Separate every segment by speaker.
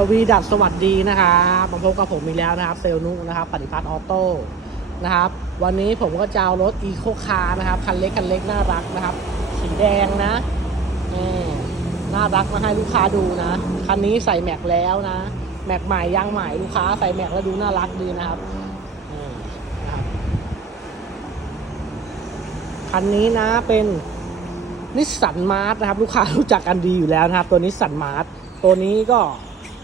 Speaker 1: สวีดัสสวัสดีนะครับมาพบกับผมอีกแล้วนะครับ เซลนุนะครับปฏิพัฒน์ออโต้นะครับ วันนี้ผมก็จะเอารถอีโคคาร์นะครับ คันเล็กคันเล็กน่ารักนะครับ สีแดงนะน่ารักมาให้ลูกค้าดูนะ คันนี้ใส่แม็กแล้วนะ แม็กใหม่ยางใหม่ลูกค้าใส่แม็กแล้วดูน่ารักดีนะครับคันนี้นะเป็นนิสสันมาร์ทนะครับ ลูกค้ารู้จักกันดีอยู่แล้วนะครับ ตัวนิสสันมาร์ทตัวนี้ก็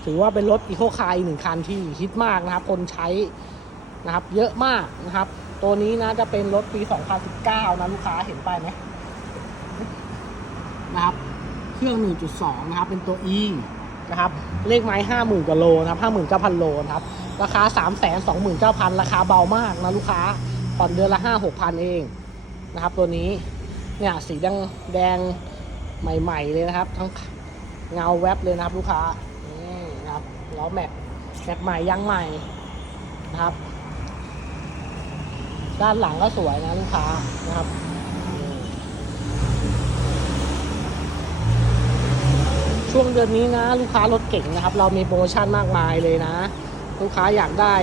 Speaker 1: ถือว่าเป็นรถอีโคคาร์อีหนึ่งคันที่ฮิตมากนะครับ คนใช้นะครับ เยอะมากนะครับ ตัวนี้นะจะเป็นรถปี 2019 นะลูกค้าเห็นไปไหมนะครับ เครื่อง 1.2 นะครับ เป็นตัว E นะครับ เลขไม้ 50,000กว่าโลนะครับ59,000 โลนะครับ ราคา 329,000 ราคาเบามากนะลูกค้า ผ่อนเดือนละ 5-6,000 เองนะครับ ตัวนี้ เนี่ยสีแดงแดงใหม่ ๆ เลยนะครับ ทั้งเงาแวบเลยนะครับลูกค้า ล้อแม็กแม็กใหม่ยางใหม่นะครับ ด้านหลังก็สวยนะลูกค้านะครับช่วงเดือนนี้นะ ลูกค้ารถเก่งนะครับ เรามีโปรโมชั่นมากมายเลยนะ ลูกค้าอยากได้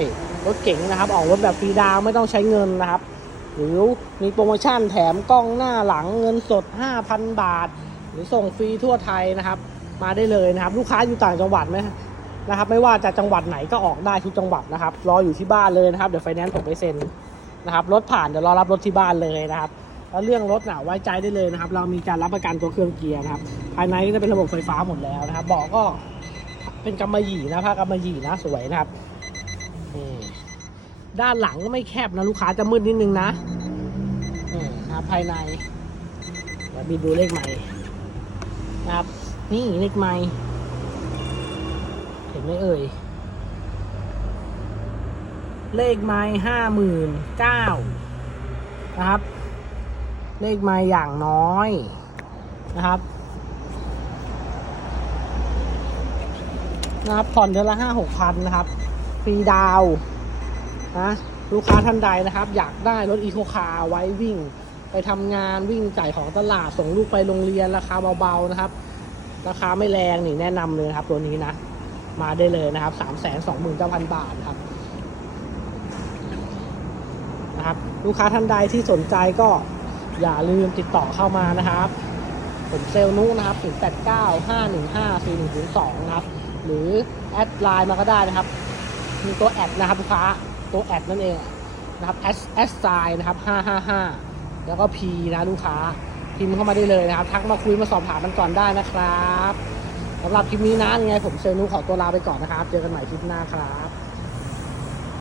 Speaker 1: รถเก่งนะครับ ออกรถแบบฟรีดาวไม่ต้องใช้เงินนะครับ หรือมีโปรโมชั่นแถมกล้องหน้าหลังเงินสด 5,000 บาท หรือส่งฟรีทั่วไทยนะครับ มาได้เลยนะครับ ลูกค้าอยู่ต่างจังหวัดไหม นะครับ ไม่ว่าจะจังหวัดไหนก็ออกได้ทุกจังหวัดนะครับ รออยู่ที่บ้านเลยนะครับ เดี๋ยวไฟแนนซ์ผมไปเซ็นนะครับ รถผ่านเดี๋ยวรอรับรถที่บ้านเลยนะครับ แล้วเรื่องรถน่ะไว้ใจได้เลยนะครับ เรามีการรับประกันตัวเครื่องเกียร์นะครับ ภายในก็จะเป็นระบบไฟฟ้าหมดแล้วนะครับ เบอกก็เป็นกำมะหยี่นะผ้ากำมะหยี่นะสวยนะครับนี่ด้านหลังก็ไม่แคบนะลูกค้าจะมืดนิดนึงนะนี่นะครับภายในเดี๋ยวบินดูเลขใหม่นะครับ นี่เลขใหม่ ไหมเอ่ย เลขไม้ห้าหมื่นเก้านะครับ เลขไม้อย่างน้อยนะครับนะครับผ่อนเดือนละห้าหกพันนะครับฟรีดาวนะลูกค้าท่านใดนะครับ อยากได้รถอีโคคาร์ไว้วิ่ง ไปทำงานวิ่งจ่ายของตลาดส่งลูกไปโรงเรียนราคาเบาๆนะครับ ราคาไม่แรงนี่แนะนำเลยครับตัวนี้นะ มาได้เลยนะครับสามแสนสองหมื่นเก้าพันบาทครับนะครับ ลูกค้าท่านใดที่สนใจก็อย่าลืมติดต่อเข้ามานะครับ ผมเซลนุนะครับ0 8 9 5 1 5 4 1 0 2นะครับ หรือแอดไลน์มาก็ได้นะครับ มีตัวแอดนะครับลูกค้าตัวแอดนั่นเองนะครับ S S ไซนะครับ555แล้วก็ P นะลูกค้าพิมพ์เข้ามาได้เลยนะครับ ทักมาคุยมาสอบถามกันก่อนได้นะครับ สำหรับคลิปนี้นะยังไงผมเซนุขอตัวลาไปก่อนนะครับ เจอกันใหม่คลิปหน้าครับ